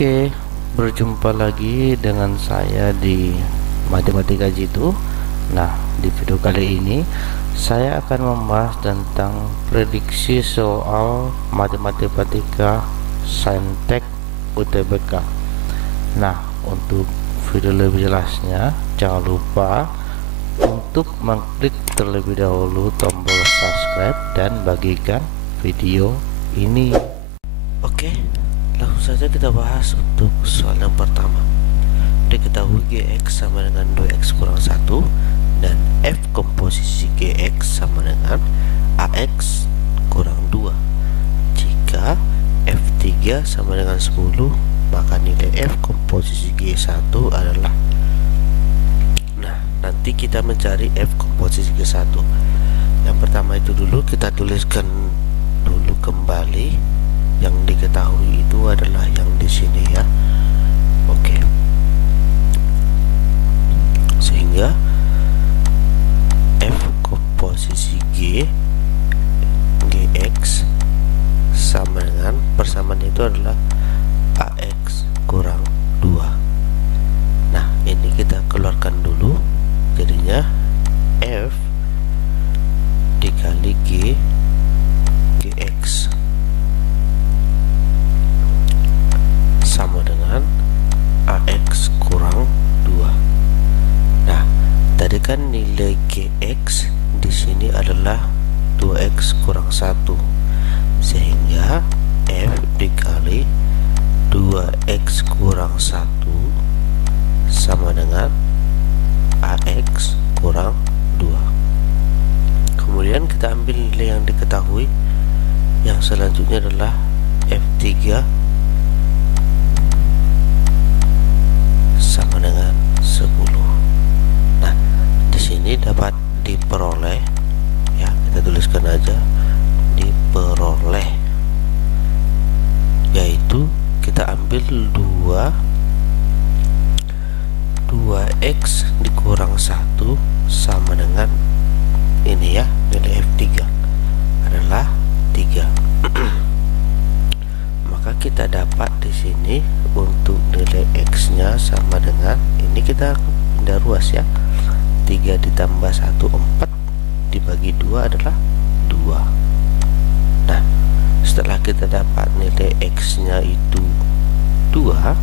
Oke, berjumpa lagi dengan saya di Matematika Jitu. Nah, di video kali ini saya akan membahas tentang prediksi soal Matematika Saintek UTBK. Nah, untuk video lebih jelasnya, jangan lupa untuk mengklik terlebih dahulu tombol subscribe dan bagikan video ini. Oke, langsung saja kita bahas untuk soal yang pertama. Diketahui Gx sama dengan 2x kurang 1 dan F komposisi Gx sama dengan Ax kurang 2. Jika F3 sama dengan 10, maka nilai F komposisi G1 adalah. Nah, nanti kita mencari F komposisi G1. Yang pertama itu dulu kita tuliskan dulu kembali. Yang diketahui itu adalah yang di sini ya. Oke. Sehingga F komposisi Gx sama dengan persamaan itu adalah Ax kurang 2. Nah, ini kita keluarkan dulu. Jadinya F dikali Gx sama dengan Ax kurang 2. Nah, tadi kan nilai Gx di sini adalah 2x kurang 1, sehingga F dikali 2x kurang 1 sama dengan Ax kurang 2. Kemudian kita ambil nilai yang diketahui. Yang selanjutnya adalah F3 sama dengan 10. Nah, di sini dapat diperoleh ya, kita tuliskan aja diperoleh, yaitu kita ambil 2x dikurang 1 sama dengan ini ya, nilai F3 adalah 3. Maka kita dapat di sini untuk nilai x-nya sama dengan ini, kita pindah ruas ya. 3 ditambah 1 4 dibagi 2 adalah 2. Nah, setelah kita dapat nilai x-nya itu 2,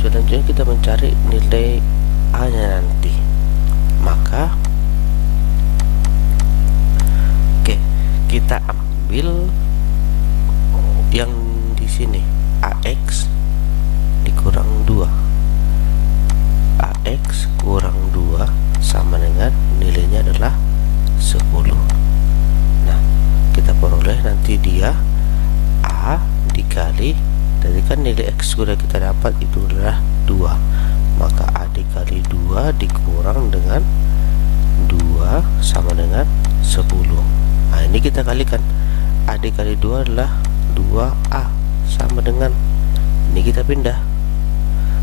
selanjutnya kita mencari nilai a-nya nanti. Maka kita ambil yang di sini, Ax dikurang 2. Ax kurang 2 sama dengan nilainya adalah 10. Nah, kita peroleh nanti dia A dikali, tadi kan nilai X sudah kita dapat itu adalah 2, maka A dikali 2 dikurang dengan 2 sama dengan 10. Nah, ini kita kalikan. A dikali 2 adalah 2A sama dengan, ini kita pindah,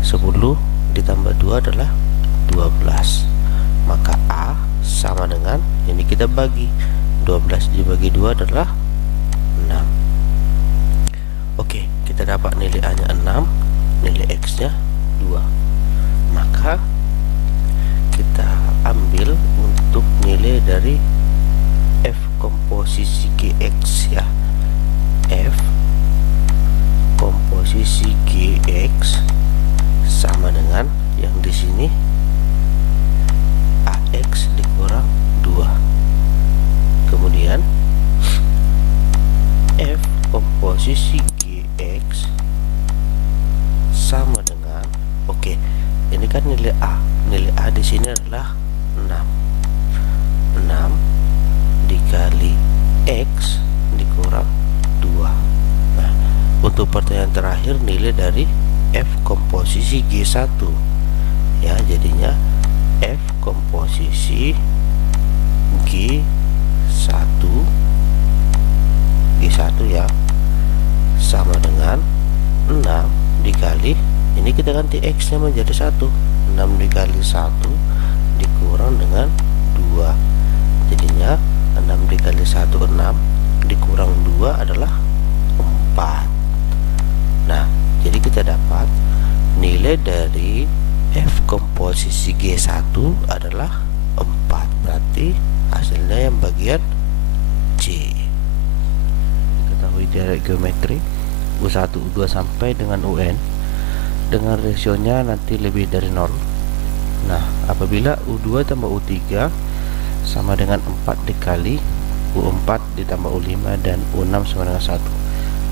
10 ditambah 2 adalah 12. Maka A sama dengan, ini kita bagi, 12 dibagi 2 adalah 6. Oke, kita dapat nilai A nya 6, nilai X nya 2. Maka kita ambil untuk nilai dari F komposisi Gx ya. F komposisi Gx sama dengan yang di sini Ax dikurang 2. Kemudian F komposisi Gx sama dengan, oke, ini kan nilai A. Nilai A di sini adalah 6. 6 dikali X dikurang 2. Nah, untuk pertanyaan terakhir nilai dari F komposisi G1 ya, jadinya F komposisi G1 ya sama dengan 6 dikali, ini kita ganti X nya menjadi 1, 6 dikali 1 dikurang dengan 2, jadinya 6 dikali 1 6 dikurang 2 adalah 4. Nah, jadi kita dapat nilai dari F komposisi G1 adalah 4. Berarti hasilnya yang bagian C. Diketahui dari geometri U1, U2 sampai dengan UN dengan rasionya nanti lebih dari 0. Nah, apabila U2 tambah U3 sama dengan 4 dikali U4 ditambah U5 dan U6 sama dengan 1.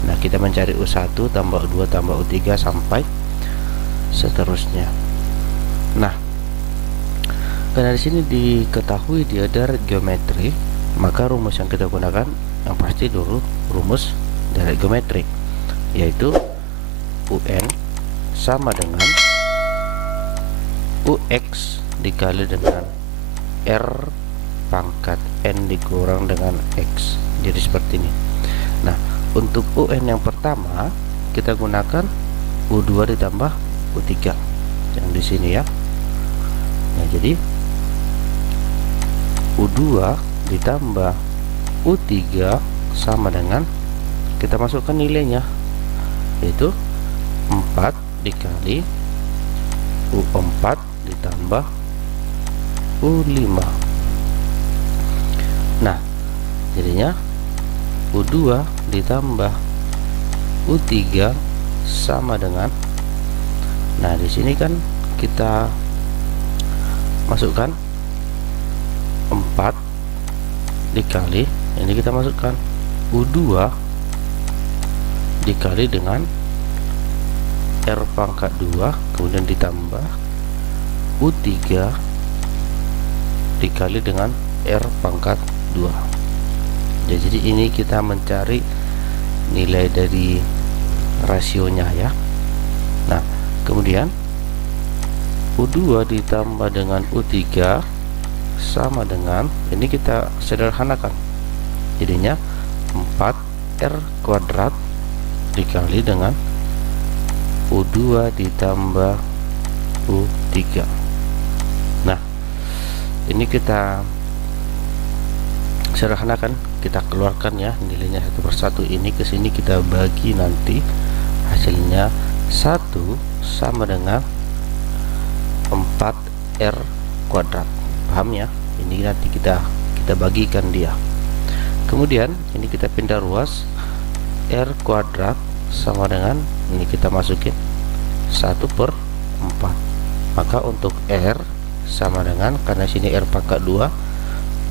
Nah, kita mencari U1 tambah U2 tambah U3 sampai seterusnya. Nah, karena di sini diketahui dia dari geometri, maka rumus yang kita gunakan yang pasti dulu rumus dari geometri, yaitu UN sama dengan UX dikali dengan R pangkat N dikurang dengan X. Jadi seperti ini. Nah, untuk UN yang pertama kita gunakan U2 ditambah U3 yang di sini ya. Nah, jadi U2 ditambah U3 sama dengan, kita masukkan nilainya, yaitu 4 dikali U4 ditambah U5. Nah, jadinya U2 ditambah U3 sama dengan, nah di sini kan kita masukkan 4 dikali, ini kita masukkan U2 dikali dengan R pangkat 2 kemudian ditambah U3 dikali dengan R pangkat 2. Jadi ini kita mencari nilai dari rasionya ya. Nah, kemudian U2 ditambah dengan U3 sama dengan, ini kita sederhanakan, jadinya 4R kuadrat dikali dengan U2 ditambah U3. Nah, ini kita sederhanakan, kita keluarkan ya nilainya satu persatu. Ini ke sini kita bagi, nanti hasilnya 1 sama dengan 4R kuadrat. Paham ya? Ini nanti kita bagikan dia. Kemudian ini kita pindah ruas, R kuadrat sama dengan, ini kita masukin 1/4. Maka untuk R sama dengan, karena sini R pangkat 2,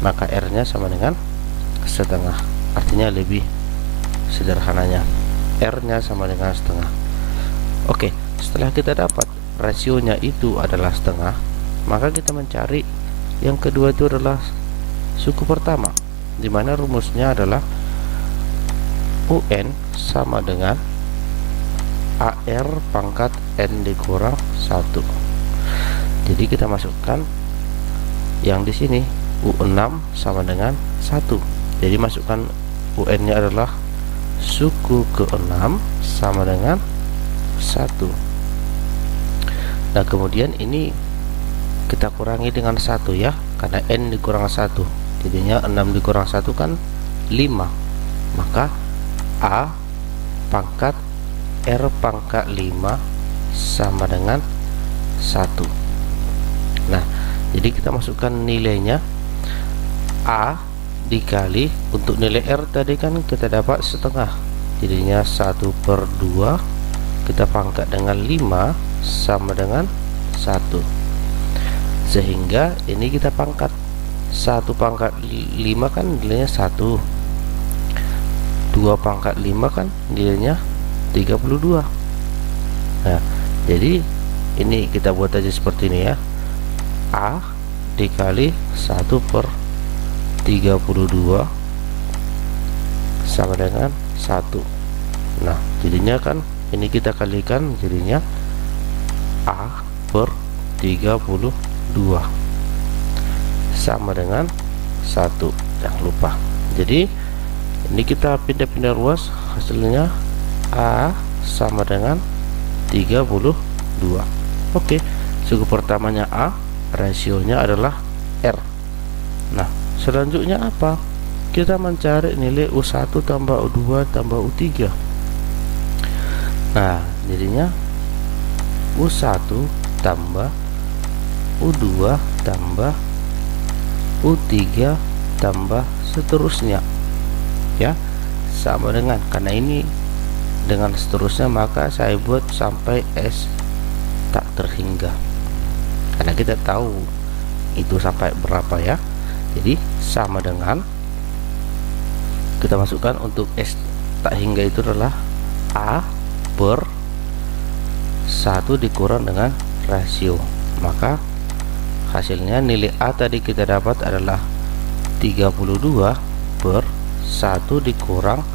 maka R nya sama dengan setengah. Artinya lebih sederhananya R nya sama dengan setengah. Oke, setelah kita dapat rasionya itu adalah setengah, maka kita mencari yang kedua itu adalah suku pertama, dimana rumusnya adalah UN sama dengan AR pangkat N dikurang 1. Jadi kita masukkan yang di sini U6 sama dengan 1. Jadi masukkan UN nya adalah suku ke-6 sama dengan 1. Nah, kemudian ini kita kurangi dengan 1 ya, karena N dikurang 1, jadinya 6 dikurang 1 kan 5. Maka A pangkat R pangkat 5 sama dengan 1. Nah, jadi kita masukkan nilainya, A dikali, untuk nilai R tadi kan kita dapat setengah, jadinya 1/2, kita pangkat dengan 5 sama dengan 1, sehingga ini kita pangkat 1 pangkat 5 kan nilainya 1, 2 pangkat 5 kan nilainya 32. Nah, jadi ini kita buat aja seperti ini ya, A dikali 1/32 sama dengan 1. Nah, jadinya kan ini kita kalikan, jadinya A/32 sama dengan 1. Jangan lupa. Jadi ini kita pindah-pindah ruas, hasilnya A sama dengan 32. Oke, suku pertamanya A, rasionya adalah R. Nah, selanjutnya apa? Kita mencari nilai U1 tambah U2 tambah U3. Nah, jadinya U1 tambah U2 tambah U3 tambah seterusnya, ya, sama dengan, karena ini dengan seterusnya maka saya buat sampai S tak terhingga, karena kita tahu itu sampai berapa ya. Jadi sama dengan, kita masukkan untuk S tak hingga itu adalah A per 1 dikurang dengan rasio, maka hasilnya nilai A tadi kita dapat adalah 32 per 1 dikurang,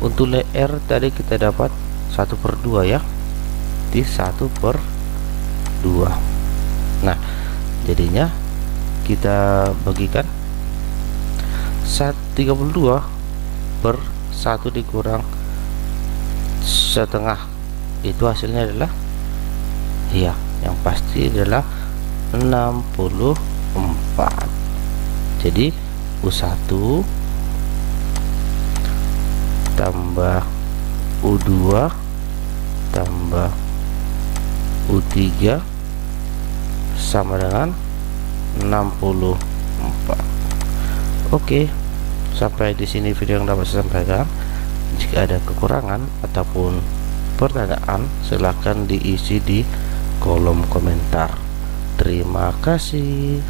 untuk nilai R tadi kita dapat 1/2 ya, di 1/2. Nah, jadinya kita bagikan 32 per 1 dikurang setengah, itu hasilnya adalah, ya, yang pasti adalah 64. Jadi U1 tambah U2 tambah U3 sama dengan 64. Oke, sampai di sini video yang dapat saya sampaikan. Jika ada kekurangan ataupun pertanyaan, silahkan diisi di kolom komentar. Terima kasih.